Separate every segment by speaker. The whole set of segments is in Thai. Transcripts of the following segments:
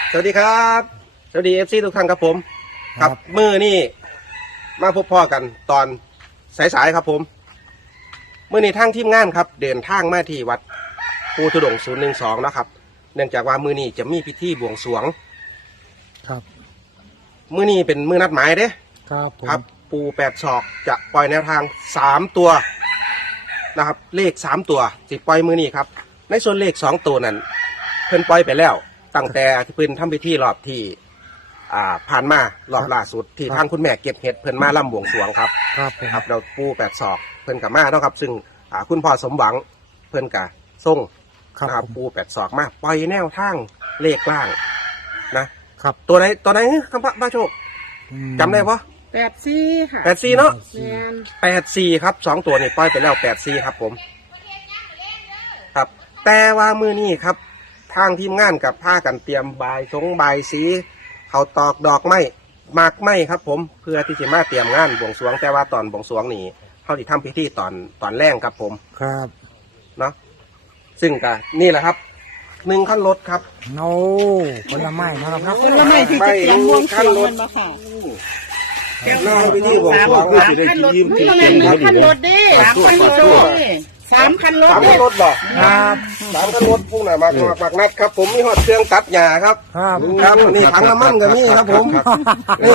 Speaker 1: สวัสดีครับสวัสดีFCทุกท่านครับผมครับมือนี่มาพบพ่อกันตอนสายๆครับผมมือนี่ทางทีมงานครับเดินทางมาที่วัดปูทุดงค์012นะครับเนื่องจากว่ามือนี่จะมีพิธีบวงสรวง
Speaker 2: ครับ
Speaker 1: มือนี่เป็นมือนัดหมายเด้ครับปู8 ศอกจะปล่อยแนวทาง3ตัวนะครับเลข3ตัวสิปล่อยมือนี่ครับในส่วนเลข2ตัวนั้นเพิ่นปล่อยไปแล้วตั้งแต่เพิ่นทำพิธีรอบที่ผ่านมารอบล่าสุดที่ทางคุณแม่เก็บเห็ดเพิ่นมาล่ำบวงสรวงครับครับเราปู8 ศอกเพิ่นกับมาเนาะครับซึ่งคุณพ่อสมหวังเพิ่นกับส่งนะครับปู8 ศอกมาปล่อยแนวทางเลขล่างนะครับตัวไหนครับพระโชคจำได้ปะ
Speaker 3: 84ค่ะ
Speaker 1: 84เนาะ84ครับ2ตัวนี่ปล่อยไปแล้ว84ครับผมครับแต่ว่ามือนี้ครับทางทีมงานกับผ้ากันเตรียมบายสีเขาตอกดอกไม้มากไม้ครับผมเพื่อที่จะมาเตรียมงานบวงสรวงแต่ว่าตอนบวงสรวงนี่เขาที่ทำพิธีตอนแรกครับผม
Speaker 2: ครับ
Speaker 1: เนาะซึ่งก็นี่แหละครับ1 คันรถครับ
Speaker 2: โน้ผลไม้นะครับนะ
Speaker 3: ผลไม้ที่จะเตรียมบวงสรวงมันมาค่ะ
Speaker 1: น่าพิธีบวงสรวง
Speaker 3: 3 คันรถไม่ต้องเป็น1 คันรถดิ3 คันรถ3 คันรถ
Speaker 1: 3 คันรถบอก
Speaker 2: ครับ
Speaker 1: 3 คันรถพวกน่ะมากนัดครับผมมีหอดเครื่องตัดหญ้าครับครับนี่ถังน้ำมันก็มีครับผมนี่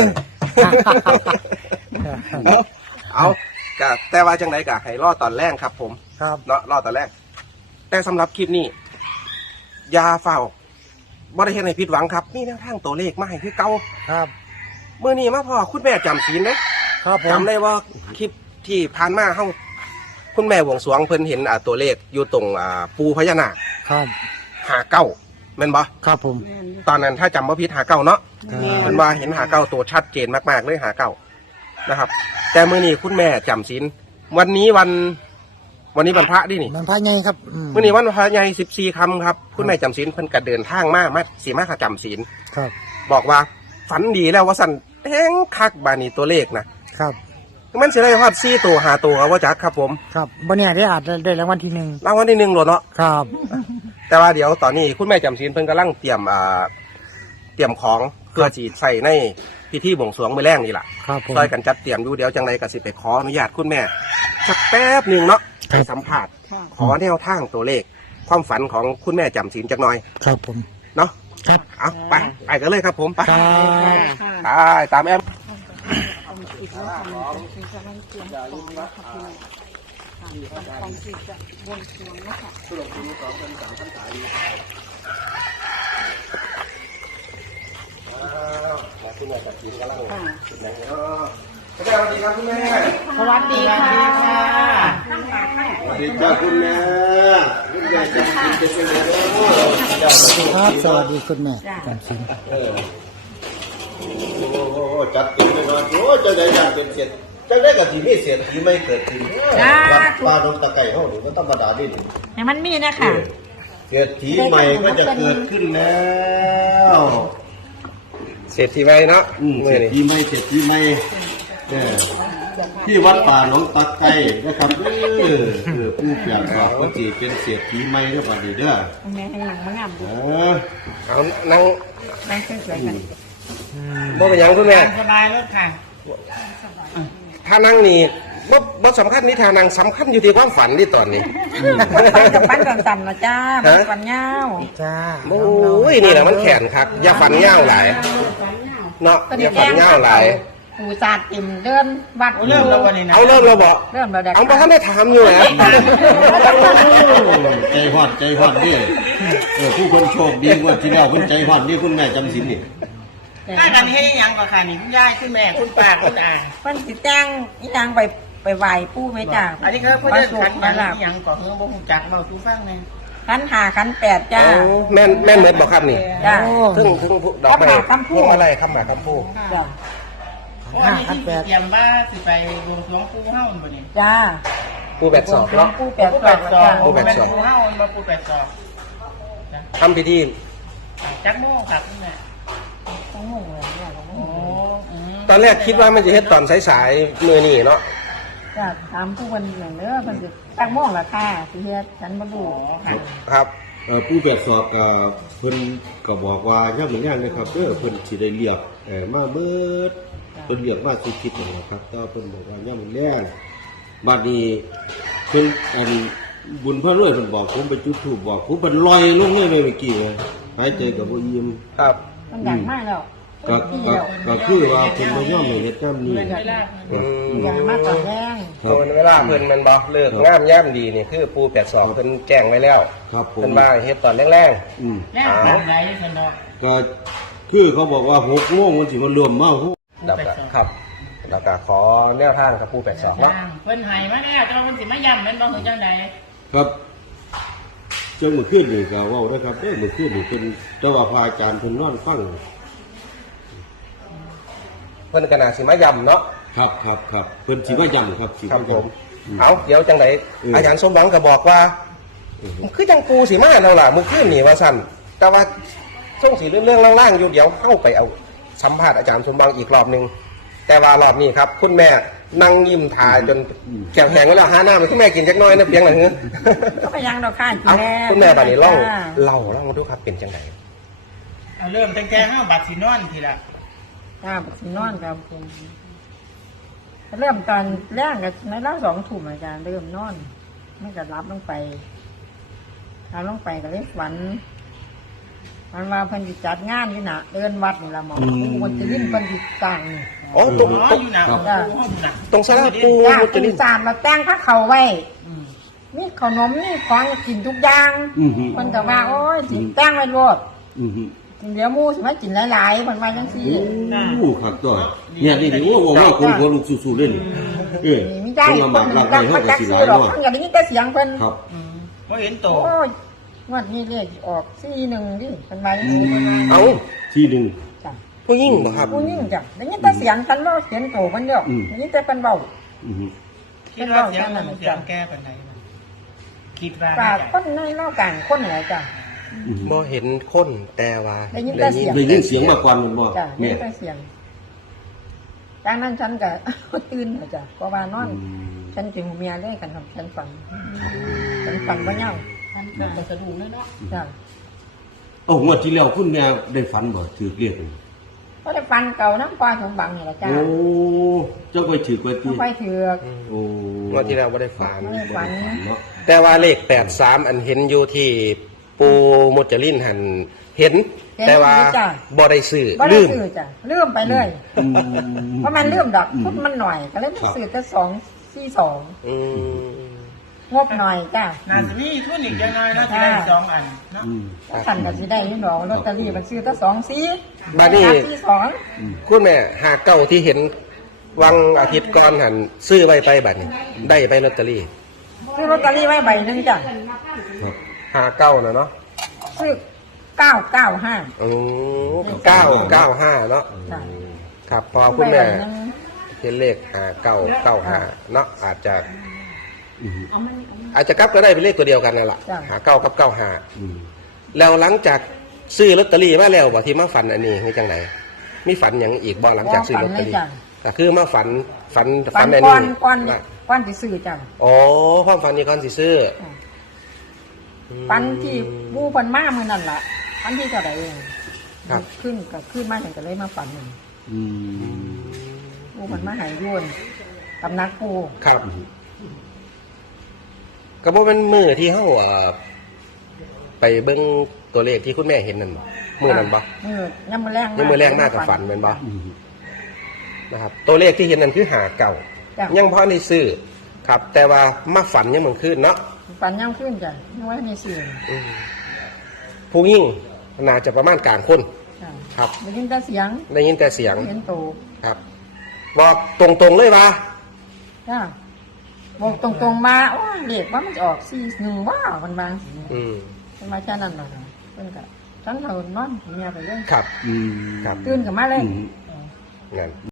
Speaker 1: เอาแต่ว่าจังไดกะให้รอตอนแรกครับผมเนาะรอตอนแรกแต่สำหรับคลิปนี้ยาเฝ้าบริเวณในผิดหวังครับนี่แนวทางตัวเลขมาให้คือเก่า
Speaker 2: ครับ
Speaker 1: เมื่อนี้มาพ่อคุณแม่จำศีลไหม
Speaker 2: ครับผม
Speaker 1: จำได้ว่าคลิปที่ผ่านมาเขาคุณแม่บวงสรวงเพิ่นเห็นตัวเลขอยู่ตรงปูพญานาค
Speaker 2: ครับ
Speaker 1: 59แม่นบ่
Speaker 2: ครับผม
Speaker 1: ตอนนั้นถ้าจำว่าผิด59เนาะมันว่าเห็น59ตัวชัดเจนมากๆเลย59นะครับแต่มื้อนี้คุณแม่จำศีลวันนี้วันพระดินี่
Speaker 2: วันพระใหญ่ครับ
Speaker 1: มื้อนี้วันพระใหญ่14 ค่ำครับคุณแม่จำศีลเพิ่นก็เดินทางมาสิมาจำศีล
Speaker 2: ครับ
Speaker 1: บอกว่าฝันดีแล้วว่าสั่นแห้งคักบานี่ตัวเลขนะครับมันสิได้ฮอด4 ตัว5 ตัวครับว่าจักครับผม
Speaker 2: ครับบ่เนี่ยได้อาจได้รางวัลที่1
Speaker 1: รางวัลที่1โลดเนาะ
Speaker 2: ครับ
Speaker 1: แต่ว่าเดี๋ยวตอนนี้คุณแม่จำศีลเพิ่นกำลังเตรียมของเพื่อจีใส่ในพิธีบวงสรวงมื้อแรกนี่ล่ะช่วยกันจัดเตรียมอยู่เดี๋ยวจังไดก็สิไปขออนุญาตคุณแม่สักแป๊บนึงเนาะไปสัมภาษณ์ขอแนวทางตัวเลขความฝันของคุณแม่จำศีลจักหน่อย
Speaker 2: ครับผม
Speaker 1: เนาะ
Speaker 2: ครับ
Speaker 1: เอาไปกันเลยครับผมไปตามแอมของจิตจะบนสรวงนะคะคุณแม่จัดกินกันแล้วคุณแม่สวัสดีครับคุณแม่
Speaker 3: สวัสดีค่ะ
Speaker 1: สวัสดีครับคุณแม่จัดกินจะเป็นยังไง
Speaker 2: ครับสวัสดีคุณแม่จำศีล
Speaker 1: จัดกินไปนอนโอ้จะได้อย่างเป็นเสร็จจะได้กับที่ไม่เสียที่ไม่เกิดขึ้นวัดปลาดงตะไก่เขาหรือก็ธรรมดาดิ
Speaker 3: แต่มันมีนะคะ
Speaker 1: เกิดทีใหม่ก็จะเกิดขึ้นแล้วเศรษฐีใหม่เนาะ
Speaker 4: เศรษฐีใหม่ที่วัดป่าหลวงตะไก่นะครับผู้เปลี่ยนสอบก็จีเป็นเศรษฐีใหม่ด้วยป่ะดีเด้อ
Speaker 3: แม่ให้หนังมางามดู
Speaker 1: เอานั่ง
Speaker 3: สวยๆกัน
Speaker 1: บ่เป็นยังคุณแม่
Speaker 3: สบายรถค่ะ
Speaker 1: ถ้านั่งนี่บ่สำคัญนี่ถ้านั่งสำคัญอยู่ที่ความฝันที่ตอนนี้
Speaker 3: ปั้นต่ำๆนะจ้าฝันเงา
Speaker 2: จ้า
Speaker 1: โอ้ยนี่แหละมันแขนครับอย่าฝันเงาหลายเนาะอย่าฝันเงาหลาย
Speaker 3: ปูจาดติ่มเดินวัดเริ่มแล้ววันนี้นะ
Speaker 1: เอาเริ่มแล้วบอกเอาไปท่านได้ถามอยู่แหละ
Speaker 4: ใจหอดดิผู้คนโชคดีกว่าที่แล้วคุณใจหอดนี่คุณแม่จำศีลนี่
Speaker 3: ถ้ากันให้ยังก่อนค่ะนี่คุณยายคุณแม่คุณป้าคุณอาเพิ่นสิแจ้งยังไปไหว้ปู่แม่จ้า
Speaker 5: อันนี้ก็เพิ่นขันยังก่อนเฮือบ่ฮู้จักเว้าสู่ฟังแน่
Speaker 3: ขัน5ขัน8จ้า
Speaker 1: แม่นเหมือนบ่ครับนี่
Speaker 3: จ้า
Speaker 1: ซึ่งดอกไม้พวงอะไรคำหมายคำพูด
Speaker 5: จ้าอันนี้ที่เตรียมว่าสิไปบวงสรวงปู่เฮาบ่นี่
Speaker 3: จ้า
Speaker 1: ปู่8 ศอกเนาะ
Speaker 3: ปู่8 ศอก
Speaker 5: ปู่8 ศอกเฮาบ่ปู่8 ศอก
Speaker 1: ทำพิธี
Speaker 5: จักโมงครับคุณแม่
Speaker 1: ตอนแรกคิดว่ามันจะเฮ็ดตอนสายๆมื้อนี้เนาะ
Speaker 3: จ้าถามผู้เพิ่นอย่างเด้อเพิ่นสิตั้งโมงละค่ะสิเฮ็ดฉันบ่รู้
Speaker 1: ครับ
Speaker 4: ผู้แปดสอบกับเพิ่นก็บอกว่าย่าเหมือนย่างนะครับเพิ่นสิได้เรียกมาเบิดเพิ่นเรียกมาสิคิดนั่นแหละครับแต่เพิ่นบอกว่าย่าเหมือนย่างบัดนี้เพิ่นบุญพระเรื่อยเพิ่นบอกผมไปจุดธูปบอกผมเพิ่นลอยลงเลยเมื่อกี้เลยหายใจก็บ่อิ่ม
Speaker 1: ครับ
Speaker 3: มันดังมากแล้ว
Speaker 4: ก็คือว่าเพิ่นบ่ยอมให้เฮ็ดตามนี้
Speaker 3: ดังมากกว่าแรง
Speaker 1: ตอนเวลาเพิ่นมันบอกเลิกงามย่ำดีนี่คือปู82เพิ่นแจ้งไว้แล้ว
Speaker 4: ครับผม
Speaker 1: เพิ่นว่าให้เฮ็ดตอนแรง
Speaker 5: แม่ทำไรสนอ
Speaker 4: ก็คือเขาบอกว่า6โมงมันสิมารวมเมา
Speaker 1: ๆแล้วก็ครับแล้วก็ขอแนวทางกับปู82เนาะ
Speaker 5: เพิ่นให้มาแล้วแต่ว่าเพิ่นสิมาย้ำแม่นบ่คือจังใด
Speaker 4: ครับจนเมื่อคืนนี่ก็เว้านะครับเมื่อคืนนี่เพิ่นแต่ว่าพระอาจารย์เพิ่นนอนฟัง
Speaker 1: เพิ่นก็น่าสิมาย้ำเนาะ
Speaker 4: ครับเพิ่นสิมาย้ำครับสิ
Speaker 1: ครับ
Speaker 4: มา
Speaker 1: ผ
Speaker 4: ย้
Speaker 1: มเอาเดี๋ยวจังได
Speaker 4: อืม
Speaker 1: อาจารย์สมหวังก็บอกว่าคือจังปูสิมาแล้วล่ะมื้อคืนนี่ว่าซั่นแต่ว่าช่วงสิเรื่องล่างๆอยู่เดี๋ยวเข้าไปเอาสัมภาษณ์อาจารย์สมหวังอีกรอบนึงแต่ว่ารอบนี้ครับ คุณแม่นั่งยิ้มถ่ายจนแก้วแข็งไว้แล้วหาน้ำคุณแม่กินจักหน้อยนะเพียงหลังเงี้ย
Speaker 3: ก็ไปยังดอกข้านกิ
Speaker 1: เอา
Speaker 3: นแล้ว
Speaker 1: คุณแม่บัดนี้เล่าดูครับเป็นจังได
Speaker 5: เอาเริ่มตั้งแต่เฮาบัดสินอนทีละ
Speaker 3: ครับสินอนครับผมเริ่มตอนแรกกับในรอบ2 ทุ่มอาจารย์เริ่มนอนไม่ก็รับลงไปก็เลยฝันมันว่าเพิ่นสิจัดงานนี่น่ะเดินวัดนี่ล่ะหมอมันจะลิ้นเพิ่นสิกลางนี่
Speaker 1: อ๋อ
Speaker 5: อ๋ออยู่หน้าปูเฮาอยู่หน้า
Speaker 1: ตรงสลาปู
Speaker 3: จ้า
Speaker 1: มุจ
Speaker 3: ตื่
Speaker 1: ลิ
Speaker 3: น
Speaker 1: น
Speaker 3: สามมาแต่งพระเขาไว้นี่ขนมนี่ของกินทุกอย่าง
Speaker 4: อือฮึ
Speaker 3: มันก็ว่าโอ้ยสิแต่งไว้โลด
Speaker 4: อือฮึ
Speaker 3: เดี๋ยวหมู่สิมากินหลายๆเพิ่นว่าจังซี่
Speaker 4: โอ้ครับตัวเนี่ยนี่โอ้ว่าคนลูกสู้ๆเล่น
Speaker 3: นี่มีได้คนหนึงก็มาจักซื้อดอกเพิ่นก็ได้ยินแต่เสียงเพิ่น
Speaker 4: ครับ
Speaker 5: บ่เห็นโต
Speaker 3: โอ้ยงวดนี้เลขออก41ดิเพิ่นว่าจังซี่
Speaker 1: เอา
Speaker 4: ที่หนึ่ง
Speaker 3: จ้ะ
Speaker 1: ผู้หญิงบ่ครับ
Speaker 3: ผู้หญิงจ้ะได้ยินแต่เสียงกันบ่เสียงโตเพิ่นเด้อ
Speaker 4: อืม
Speaker 3: ได้ยินแต่เพิ่นเว้า
Speaker 4: อือฮึ
Speaker 5: คิดว่าเสียงเสียงแก้ปานใดมันคิดว่า
Speaker 3: ปากคนในเล่ากันคนไหนจ้ะ
Speaker 4: อือฮึ
Speaker 1: บ่เห็นคนแต่ว่า
Speaker 3: ได้ยินแต่เสียง
Speaker 4: ได้ยินเสียงมาก่อนมันบ่
Speaker 3: จ้ะได้
Speaker 4: แม่
Speaker 3: ยินแต่เสียงดังนั้นฉันก็ ตื่นเลยจ้ะเพราะว่านอน ฉันจึงเมียเลยกันทำฉันฝันว่าเน่า
Speaker 5: ท่านก็สะดุ้งเลยเนาะ
Speaker 3: จ้ะ
Speaker 4: โอ้งวดที่แล้วคุณแม่ได้ฝันบ่ถือเรียก
Speaker 3: ก็ได้ฟันเก่าน้ำปลาสมบังนี่แหละจ้ะ
Speaker 4: โอ้เจ้าไปถือไว้
Speaker 3: ไม่
Speaker 4: ที่
Speaker 3: ค่อยเถือก
Speaker 4: โอ้
Speaker 1: เมื่อที่แล้วบ่ได้ฝัน
Speaker 3: ไม่ได้ฝัน
Speaker 4: เนาะ
Speaker 1: แต่ว่าเลข83อันเห็นอยู่ที่ปูมุจลินหันเห็น แต่ว่าบ่ได้ซื้อ
Speaker 3: บ่ได้
Speaker 1: ลืม
Speaker 3: ซื้อจ้ะลืมไปเลย เพราะมันลืมดอกพุดมันหน่อยก็เลยไปซื้อแต่242
Speaker 1: อืม
Speaker 3: งบหน่อยจ้ะ
Speaker 5: น่าจะมีทุนอีกจังน้อยเนาะสิได้2อันเนาะ
Speaker 3: ถ้าขันก็สิได้อยี่ดอกลอตเตอรี่มันซื้อแต่24
Speaker 1: บัดนี้
Speaker 3: 42
Speaker 1: คุณแม่หาเก้าที่เห็นวังอาทิตย์ก่อนหันซื้อไว้ไปบัดนี้ได้ไปลอตเตอรี่
Speaker 3: ซื้อลอตเตอรี่ไว้ใบหนึงจ้ะ
Speaker 1: หาเก้านะเนาะ
Speaker 3: ซื้อ995
Speaker 1: อืม995เนาะ
Speaker 3: จ้ะ
Speaker 1: ครับพอคุณแม่
Speaker 3: ใบหนึ่ง
Speaker 1: เห็นเลข5995เนาะอาจจะ
Speaker 4: อือฮึ
Speaker 1: อาจจะกลับก็ได้เป็นเลขตัวเดียวกันนั่นแหละ
Speaker 3: จ้ะ
Speaker 1: หาเก้ากับ95
Speaker 4: อืม
Speaker 1: แล้วหลังจากซื้อลอตเตอรี่มาแล้วบ่ที่มาฝันอันนี้คือจังไหนมีฝันอย่างอีกบ่หลังจากซื้อลอตเตอรี่ก็คือมาฝัน
Speaker 3: ฟัน
Speaker 1: อัน
Speaker 3: ก้อ
Speaker 1: นี้
Speaker 3: นก้อนก้อนที่ซื้อจ้ะ
Speaker 1: อ๋อความฝันนี้ก่อนสิซื้อ
Speaker 3: ฟันที่บูฟันมามือนั่นล่ะฟันที่เท่าไหร่เอง
Speaker 1: ครับ
Speaker 3: ขึ้นก็ขึ้นมาเห็นก็เลยมาฝันหนึ่ง
Speaker 4: อืม
Speaker 3: บูฟันมาหายโยนตำนักปู
Speaker 1: ครับก็บ่เป็นมือที่เฮาไปเบิ่งตัวเลขที่คุณแม่เห็นนั่นบ่มือนั้นบ่
Speaker 3: มือยังมือแรง
Speaker 1: ยังมือแรกหน้ากับฝันแม่นบ่
Speaker 4: อืม
Speaker 1: นะครับ ตัวเลขที่เห็นนั่นคือหาเก่า
Speaker 3: จ้ะ
Speaker 1: ยังพอได้ซื้อครับ แต่ว่ามาฝันยังมันขึ้นเนาะ
Speaker 3: ฝันยังขึ้นจ้ะยังไว้ในสื่อ
Speaker 1: อืมผู้ยิ่งน่าจะประมาณกลางคน
Speaker 3: จ้ะ
Speaker 1: ครับ
Speaker 3: ได้ยินแต่เสียง
Speaker 1: ได้ยินแต่เสียง
Speaker 3: เห็นโต
Speaker 1: ครับบอกตรงๆเลยว่า
Speaker 3: จ้ะบอกตรงๆมาโอ้เด็กว่ามันจะออก41ว่ามันบางสิ
Speaker 1: อืม
Speaker 3: มันมาแค่นั้นน่ะเพิ่นก็ฉันเฮานอนเมียไปเลย
Speaker 1: ครับ
Speaker 4: อืม
Speaker 1: ครับ
Speaker 3: ตื่นขึ้นมาเลย
Speaker 4: อืม
Speaker 1: งั้น